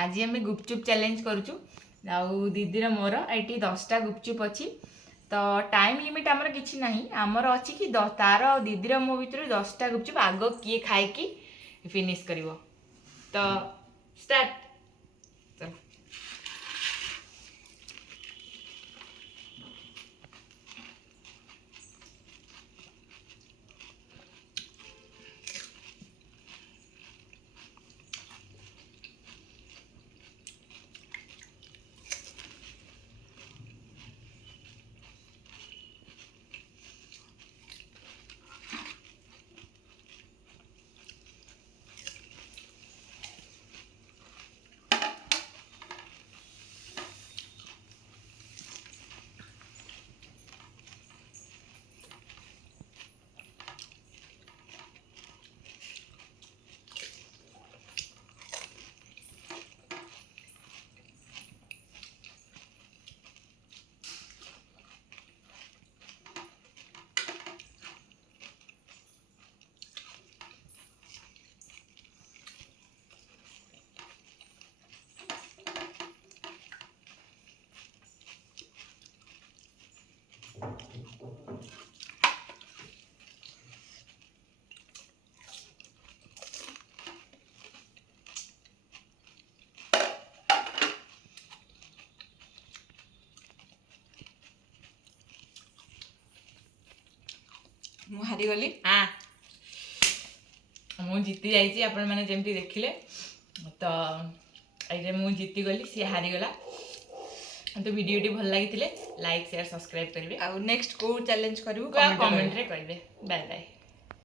आज आम गुपचुप चैलेंज करूँ आउ दीदी मोर ये 10टा गुपचुप अच्छी तो टाइम लिमिट आमर किसी ना आमर अच्छी कि तार दीदी मो भर 10टा गुपचुप आग किए खाई फिनिश कर तो स्टार्ट चल मु हारी गली हाँ मु जीति जाइए आपण मैंने जमती देखिले तो ये मु जीति गली सी हारीगला तो वीडियो भल लगी लाइक शेयर सब्सक्राइब करेंगे आ नेक्स्ट को चैलेंज करू कमेंट रे करेंगे बाय बाय।